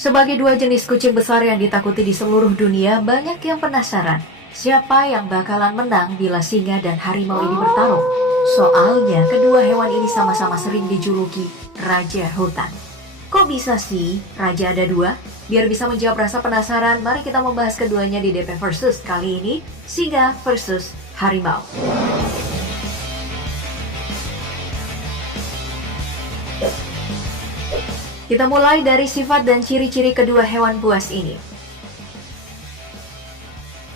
Sebagai dua jenis kucing besar yang ditakuti di seluruh dunia, banyak yang penasaran siapa yang bakalan menang bila singa dan harimau ini bertarung. Soalnya, kedua hewan ini sama-sama sering dijuluki Raja Hutan. Kok bisa sih Raja ada dua? Biar bisa menjawab rasa penasaran, mari kita membahas keduanya di DP Versus kali ini, singa versus harimau. Kita mulai dari sifat dan ciri-ciri kedua hewan buas ini.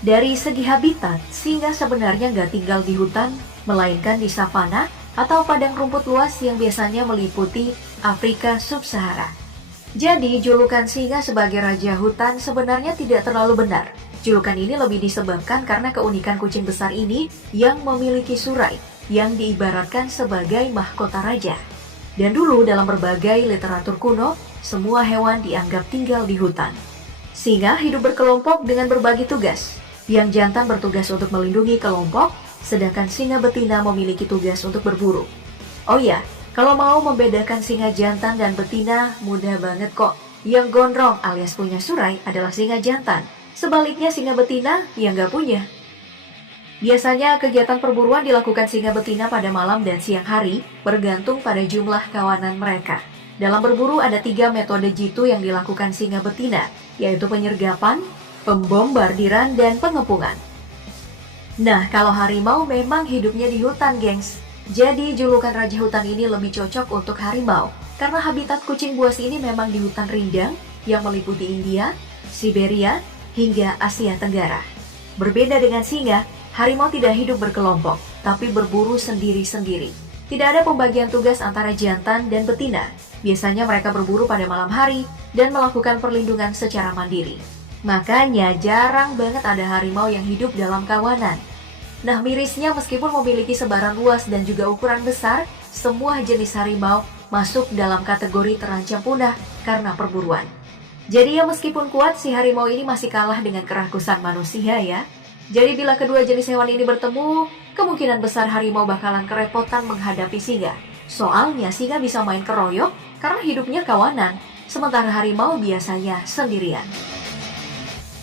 Dari segi habitat, singa sebenarnya nggak tinggal di hutan, melainkan di savana atau padang rumput luas yang biasanya meliputi Afrika Sub-Sahara. Jadi, julukan singa sebagai raja hutan sebenarnya tidak terlalu benar. Julukan ini lebih disebabkan karena keunikan kucing besar ini yang memiliki surai, yang diibaratkan sebagai mahkota raja. Dan dulu dalam berbagai literatur kuno, semua hewan dianggap tinggal di hutan. Singa hidup berkelompok dengan berbagi tugas. Yang jantan bertugas untuk melindungi kelompok, sedangkan singa betina memiliki tugas untuk berburu. Oh ya, kalau mau membedakan singa jantan dan betina, mudah banget kok. Yang gondrong alias punya surai adalah singa jantan. Sebaliknya singa betina yang nggak punya. Biasanya kegiatan perburuan dilakukan singa betina pada malam dan siang hari, bergantung pada jumlah kawanan mereka. Dalam berburu ada 3 metode jitu yang dilakukan singa betina, yaitu penyergapan, pembombardiran, dan pengepungan. Nah, kalau harimau memang hidupnya di hutan, gengs. Jadi julukan raja hutan ini lebih cocok untuk harimau, karena habitat kucing buas ini memang di hutan rindang yang meliputi India, Siberia, hingga Asia Tenggara. Berbeda dengan singa, harimau tidak hidup berkelompok, tapi berburu sendiri-sendiri. Tidak ada pembagian tugas antara jantan dan betina. Biasanya mereka berburu pada malam hari dan melakukan perlindungan secara mandiri. Makanya jarang banget ada harimau yang hidup dalam kawanan. Nah, mirisnya meskipun memiliki sebaran luas dan juga ukuran besar, semua jenis harimau masuk dalam kategori terancam punah karena perburuan. Jadi ya meskipun kuat, si harimau ini masih kalah dengan kerakusan manusia ya. Jadi bila kedua jenis hewan ini bertemu, kemungkinan besar harimau bakalan kerepotan menghadapi singa. Soalnya singa bisa main keroyok karena hidupnya kawanan, sementara harimau biasanya sendirian.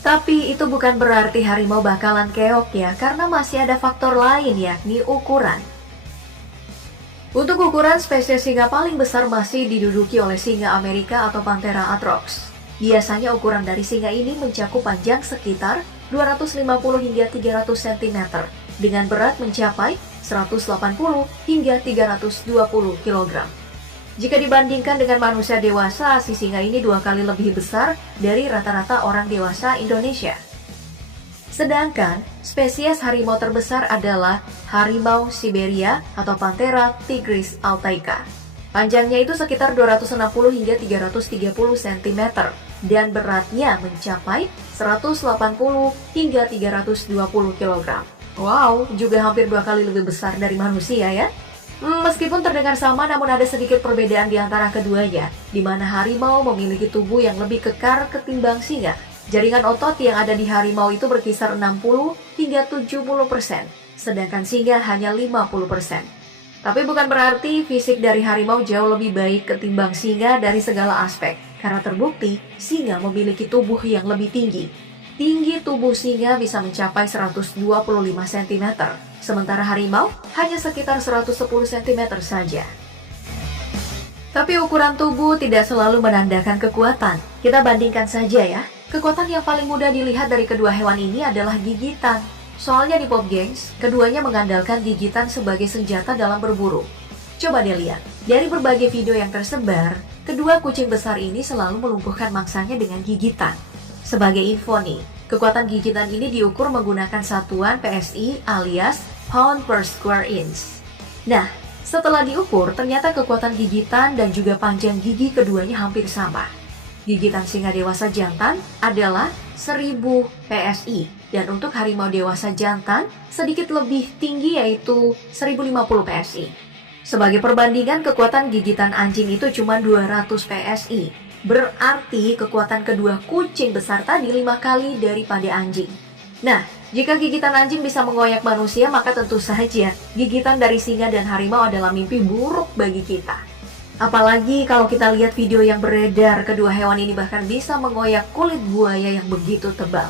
Tapi itu bukan berarti harimau bakalan keok ya, karena masih ada faktor lain yakni ukuran. Untuk ukuran, spesies singa paling besar masih diduduki oleh singa Amerika atau Panthera atrox. Biasanya ukuran dari singa ini mencakup panjang sekitar 250 hingga 300 cm, dengan berat mencapai 180 hingga 320 kg. Jika dibandingkan dengan manusia dewasa, si singa ini 2 kali lebih besar dari rata-rata orang dewasa Indonesia. Sedangkan, spesies harimau terbesar adalah harimau Siberia atau Panthera tigris altaica. Panjangnya itu sekitar 260 hingga 330 cm dan beratnya mencapai 180 hingga 320 kg. Wow, juga hampir 2 kali lebih besar dari manusia ya. Meskipun terdengar sama, namun ada sedikit perbedaan di antara keduanya, di mana harimau memiliki tubuh yang lebih kekar ketimbang singa. Jaringan otot yang ada di harimau itu berkisar 60 hingga 70%, sedangkan singa hanya 50%. Tapi bukan berarti fisik dari harimau jauh lebih baik ketimbang singa dari segala aspek, karena terbukti singa memiliki tubuh yang lebih tinggi. Tinggi tubuh singa bisa mencapai 125 cm, sementara harimau hanya sekitar 110 cm saja. Tapi ukuran tubuh tidak selalu menandakan kekuatan. Kita bandingkan saja ya. Kekuatan yang paling mudah dilihat dari kedua hewan ini adalah gigitan. Soalnya di Pop Gengs, keduanya mengandalkan gigitan sebagai senjata dalam berburu. Coba deh lihat, dari berbagai video yang tersebar, kedua kucing besar ini selalu melumpuhkan mangsanya dengan gigitan. Sebagai info nih, kekuatan gigitan ini diukur menggunakan satuan PSI alias pound per square inch. Nah, setelah diukur, ternyata kekuatan gigitan dan juga panjang gigi keduanya hampir sama. Gigitan singa dewasa jantan adalah 1000 PSI, dan untuk harimau dewasa jantan sedikit lebih tinggi yaitu 1050 PSI. Sebagai perbandingan, kekuatan gigitan anjing itu cuma 200 PSI. Berarti kekuatan kedua kucing besar tadi 5 kali daripada anjing. Nah, jika gigitan anjing bisa mengoyak manusia, maka tentu saja gigitan dari singa dan harimau adalah mimpi buruk bagi kita. Apalagi kalau kita lihat video yang beredar, kedua hewan ini bahkan bisa mengoyak kulit buaya yang begitu tebal.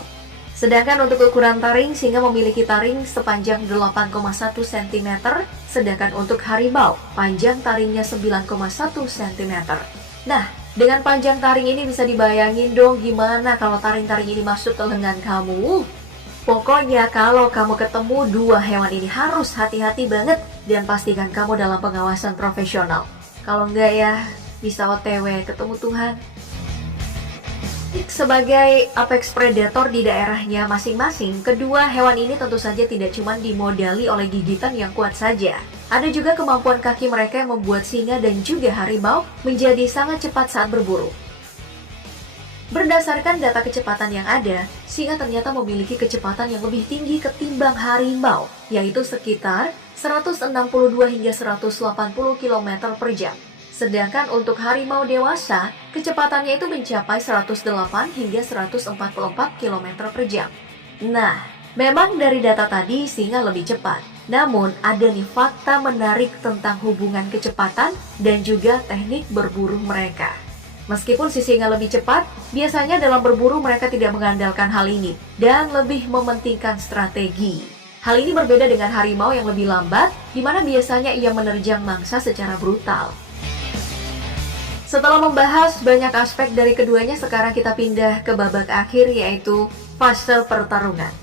Sedangkan untuk ukuran taring, singa memiliki taring sepanjang 8,1 cm, sedangkan untuk harimau, panjang taringnya 9,1 cm. Nah, dengan panjang taring ini bisa dibayangin dong gimana kalau taring-taring ini masuk ke lengan kamu. Pokoknya kalau kamu ketemu dua hewan ini harus hati-hati banget dan pastikan kamu dalam pengawasan profesional. Kalau enggak ya, bisa OTW ketemu Tuhan. Sebagai apex predator di daerahnya masing-masing, kedua hewan ini tentu saja tidak cuma dimodali oleh gigitan yang kuat saja. Ada juga kemampuan kaki mereka yang membuat singa dan juga harimau menjadi sangat cepat saat berburu. Berdasarkan data kecepatan yang ada, singa ternyata memiliki kecepatan yang lebih tinggi ketimbang harimau, yaitu sekitar 162 hingga 180 km per jam. Sedangkan untuk harimau dewasa, kecepatannya itu mencapai 108 hingga 144 km per jam. Nah, memang dari data tadi singa lebih cepat. Namun, ada nih fakta menarik tentang hubungan kecepatan dan juga teknik berburu mereka. Meskipun si singa lebih cepat, biasanya dalam berburu mereka tidak mengandalkan hal ini dan lebih mementingkan strategi. Hal ini berbeda dengan harimau yang lebih lambat, di mana biasanya ia menerjang mangsa secara brutal. Setelah membahas banyak aspek dari keduanya, sekarang kita pindah ke babak akhir, yaitu fase pertarungan.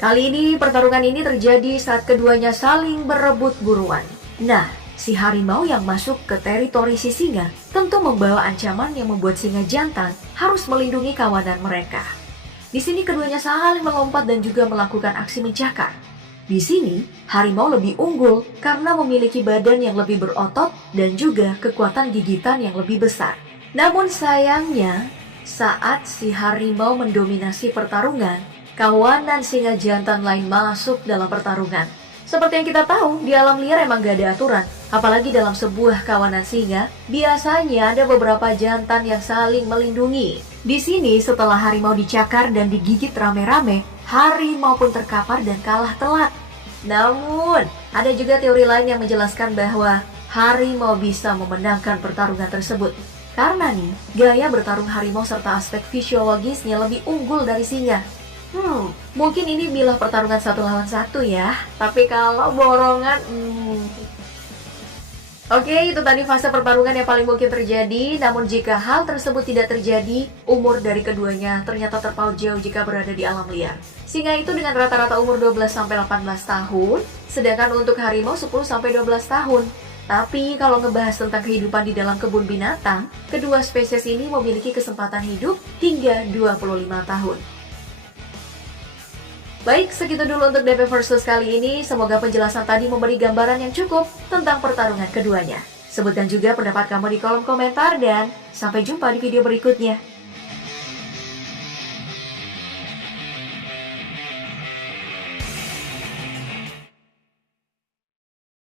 Kali ini pertarungan ini terjadi saat keduanya saling berebut buruan. Nah, si harimau yang masuk ke teritori si singa tentu membawa ancaman yang membuat singa jantan harus melindungi kawanan mereka. Di sini keduanya saling melompat dan juga melakukan aksi mencakar. Di sini, harimau lebih unggul karena memiliki badan yang lebih berotot dan juga kekuatan gigitan yang lebih besar. Namun sayangnya, saat si harimau mendominasi pertarungan, kawanan singa jantan lain masuk dalam pertarungan. Seperti yang kita tahu, di alam liar emang gak ada aturan. Apalagi dalam sebuah kawanan singa, biasanya ada beberapa jantan yang saling melindungi. Di sini, setelah harimau dicakar dan digigit rame-rame, harimau pun terkapar dan kalah telak. Namun, ada juga teori lain yang menjelaskan bahwa harimau bisa memenangkan pertarungan tersebut. Karena nih, gaya bertarung harimau serta aspek fisiologisnya lebih unggul dari singa. Mungkin ini bilah pertarungan 1 lawan 1 ya. Tapi kalau borongan, Oke, itu tadi fase pertarungan yang paling mungkin terjadi. Namun jika hal tersebut tidak terjadi, umur dari keduanya ternyata terpaut jauh jika berada di alam liar. Singa itu dengan rata-rata umur 12-18 tahun, sedangkan untuk harimau 10-12 tahun. Tapi kalau ngebahas tentang kehidupan di dalam kebun binatang, kedua spesies ini memiliki kesempatan hidup hingga 25 tahun. Baik, segitu dulu untuk DP Versus kali ini. Semoga penjelasan tadi memberi gambaran yang cukup tentang pertarungan keduanya. Sebutkan juga pendapat kamu di kolom komentar dan sampai jumpa di video berikutnya.